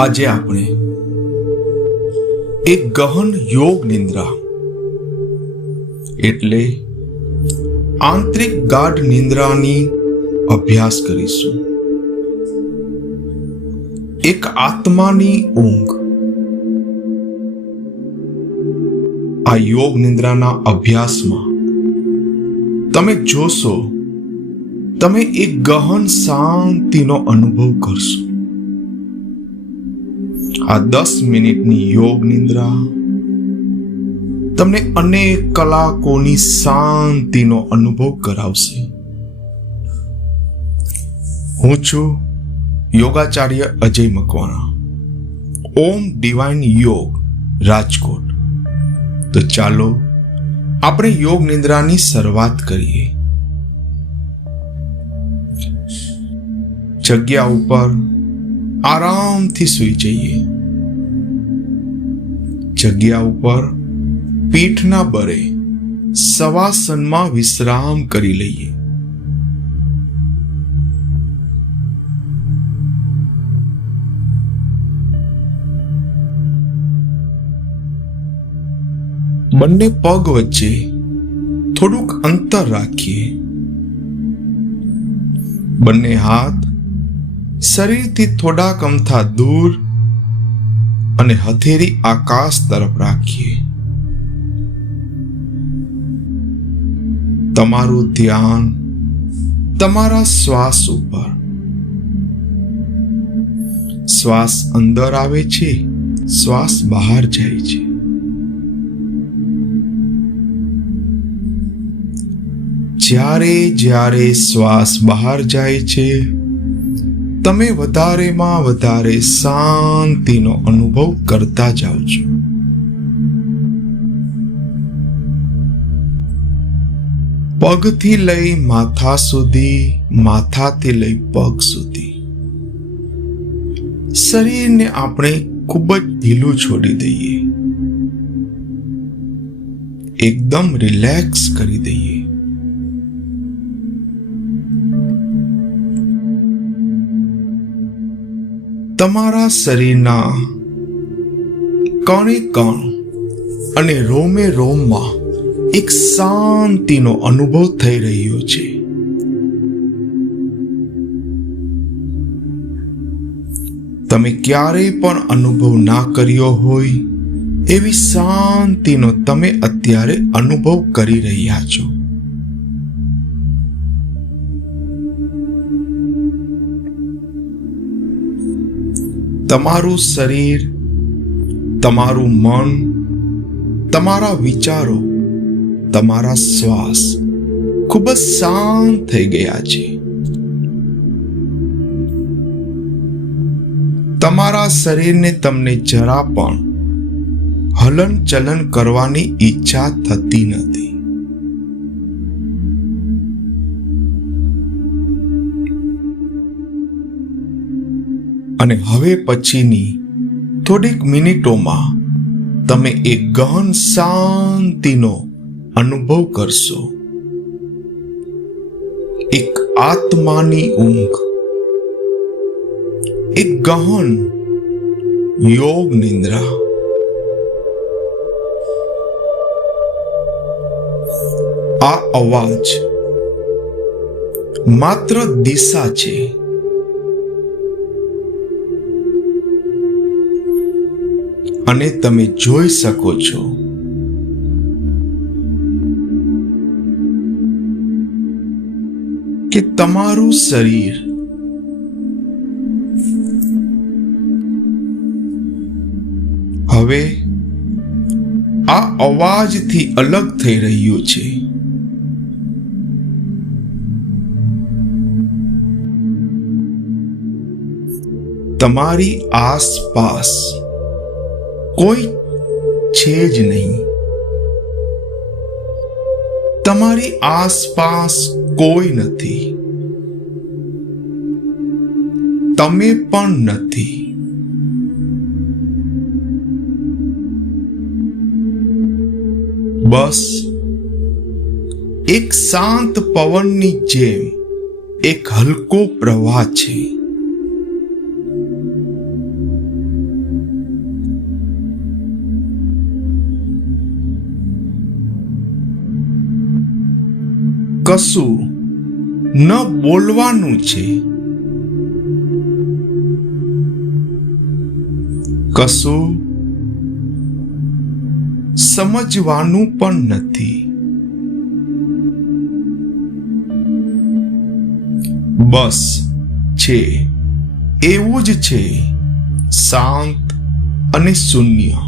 આજે આપણે એક ગહન યોગ નિંદ્રા એટલે આંતરિક ગાઢ નિંદ્રાની અભ્યાસ કરીશું. એક આત્માની ઊંઘ. આ યોગ નિંદ્રાના અભ્યાસમાં તમે જોશો, તમે એક ગહન શાંતિનો અનુભવ કરશો. આ 10 મિનિટની યોગ નિંદ્રા તમને અનેક કલાકોની શાંતિનો અનુભવ કરાવશે. હું છું યોગાચાર્ય અજય મકવાણા, ઓમ ડિવાઇન યોગ, રાજકોટ. તો ચાલો આપણે યોગ નિંદ્રાની શરૂઆત કરીએ. જગ્યા ઉપર આરામથી સૂઈ જઈએ. જગ્યા ઉપર પીઠના બળે શવાસનમાં વિશ્રામ કરી લઈએ. બંને પગ વચ્ચે થોડુંક અંતર રાખીએ. બંને હાથ શરીરથી થોડાક અમથા દૂર અને હથેળી આકાશ તરફ રાખીએ. તમારું ધ્યાન તમારા શ્વાસ ઉપર. શ્વાસ અંદર આવે છે, શ્વાસ બહાર જાય છે. જ્યારે જ્યારે શ્વાસ બહાર જાય છે, તમે વધારેમાં વધારે શાંતિનો અનુભવ કરતા જાઓ છો. પગથી લઈ માથા સુધી, માથાથી લઈ પગ સુધી શરીરને આપણે ખૂબ જ ઢીલું છોડી દઈએ. એકદમ રિલેક્સ કરી દઈએ. તમારા શરીરના કણે કણ અને રોમે રોમમાં એક શાંતિનો અનુભવ થઈ રહ્યો છે. તમે ક્યારેય પણ અનુભવ ના કર્યો હોય એવી શાંતિનો તમે અત્યારે અનુભવ કરી રહ્યા છો. તમારું શરીર, તમારું મન, તમારા વિચારો, તમારા શ્વાસ ખૂબ જ શાંત થઈ ગયા છે. તમારા શરીરને તમને જરા પણ હલન ચલન કરવાની ઈચ્છા થતી નથી. અને હવે પછીની થોડીક મિનિટોમાં તમે એક ગહન શાંતિનો અનુભવ કરશો. એક આત્માની ઊંઘ, એક ગહન યોગ નિંદ્રા. આ અવાજ માત્ર દિશા છે. અને તમે જોઈ શકો છો કે તમારું શરીર હવે આ અવાજથી અલગ થઈ રહ્યું છે. તમારી આસપાસ કોઈ છે જ નહીં. તમારી આસપાસ કોઈ નથી. તમે પણ નથી. બસ એક શાંત પવનની જેમ એક હલકો પ્રવાહ છે. કશું ન બોલવાનું છે, કશું સમજવાનું પણ નથી. બસ છે એવું જ છે, શાંત અને શૂન્ય.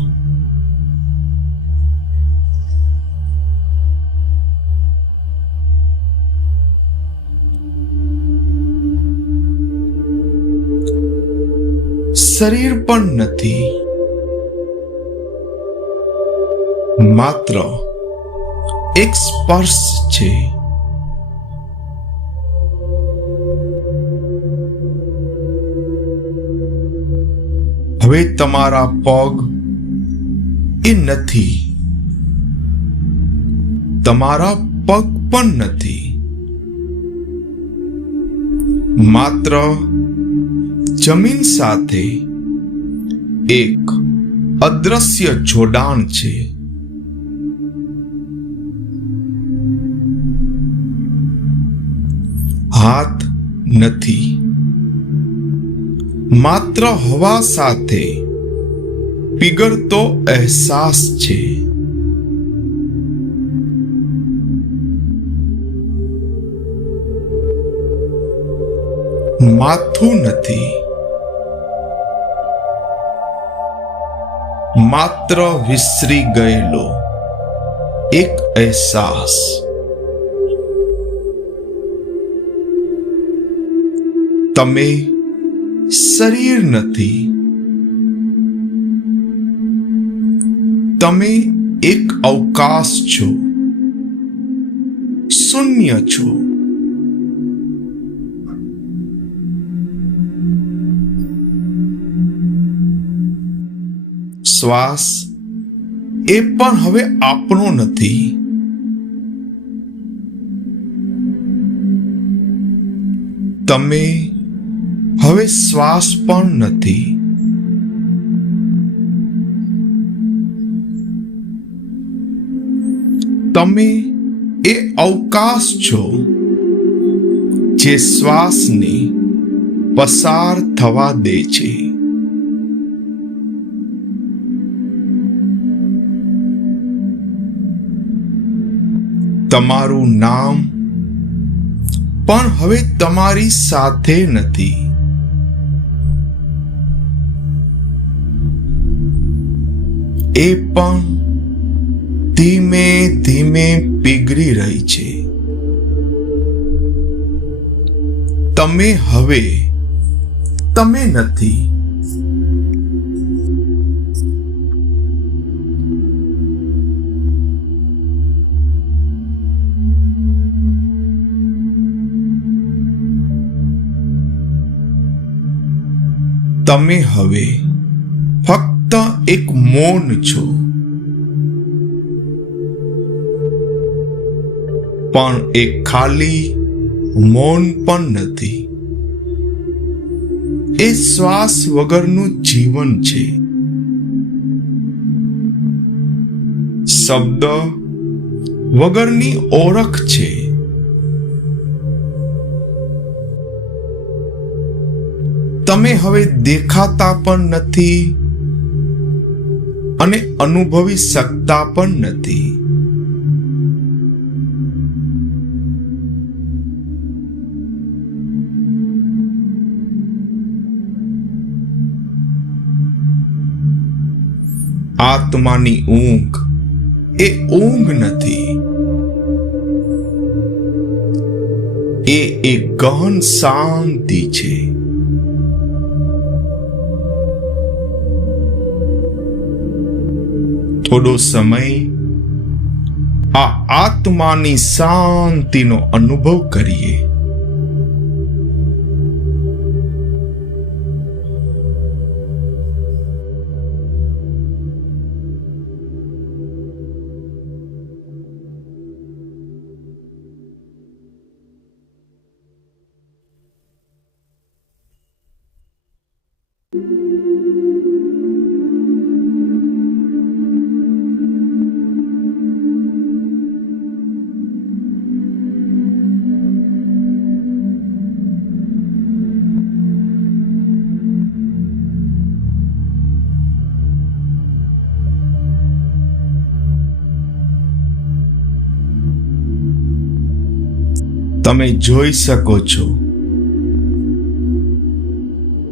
શરીર પણ નથી, માત્ર એક સ્પર્શ છે. હવે તમારા પગ એ નથી, તમારા પગ પણ નથી, માત્ર જમીન સાથે એક અદ્રશ્ય જોડાણ છે. હાથ નથી, માત્ર હવા સાથે પીગળતો અહેસાસ છે. માથું નથી, માત્ર વિસરી ગયેલો એક અહેસાસ. તમે શરીર નથી, તમે એક અવકાશ છો, શૂન્ય છો. શ્વાસ એ પણ હવે આપણો નથી. તમે હવે શ્વાસ પણ નથી. તમે એ અવકાશ છો જે શ્વાસને પસાર થવા દે છે. તમારું નામ પણ હવે તમારી સાથે નથી. એ પણ ધીમે ધીમે પીગળી રહી છે. તમે હવે તમે નથી. તમે હવે ફક્ત એક મૌન છો, પણ એક ખાલી મૌન પણ નથી. એ શ્વાસ વગરનું જીવન છે. શબ્દ વગરની ઓળખ છે. તમે હવે દેખાતા પણ નથી અને અનુભવી શકતા પણ નથી. આત્માની ઊંઘ એ ઊંઘ નથી. એ એક ગહન શાંતિ છે. થોડો સમય આ આત્માની શાંતિનો અનુભવ કરીએ. તમે જોઈ શકો છો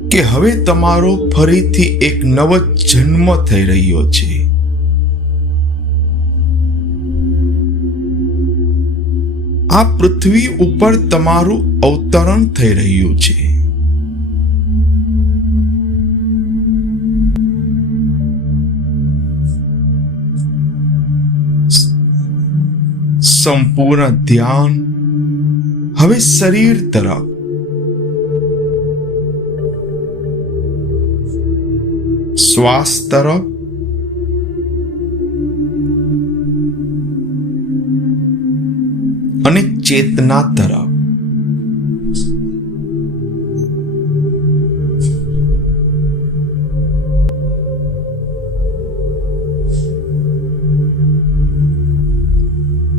કે હવે તમારો ફરીથી એક નવો જન્મ થઈ રહ્યો છે. આ પૃથ્વી ઉપર તમારું અવતરણ થઈ રહ્યું છે. સંપૂર્ણ ધ્યાન હવે શરીર તરફ, શ્વાસ તરફ અને ચેતના તરફ.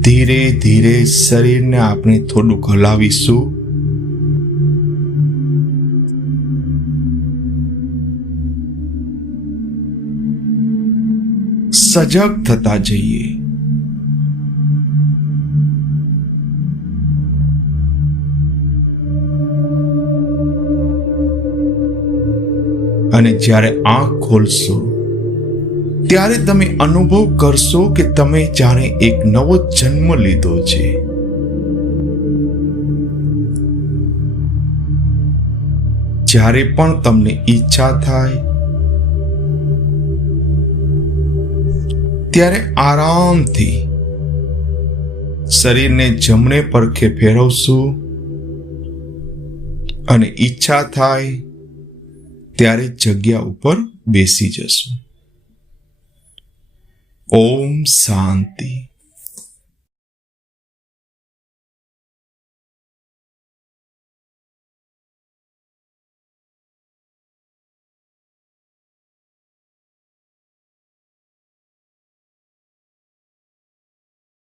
ધીરે ધીરે શરીરને આપણે થોડુંક હલાવીશું. સજગ થતા જઈએ. અને જ્યારે આંખ ખોલશો ત્યારે તમે અનુભવ કરશો કે તમે જાણે એક નવો જન્મ લીધો છે. જ્યારે પણ તમને ઈચ્છા થાય ત્યારે આરામથી શરીરને જમણે પડખે ફેરવશું અને ઈચ્છા થાય ત્યારે જગ્યા ઉપર બેસી જશું. ઓમ શાંતિ.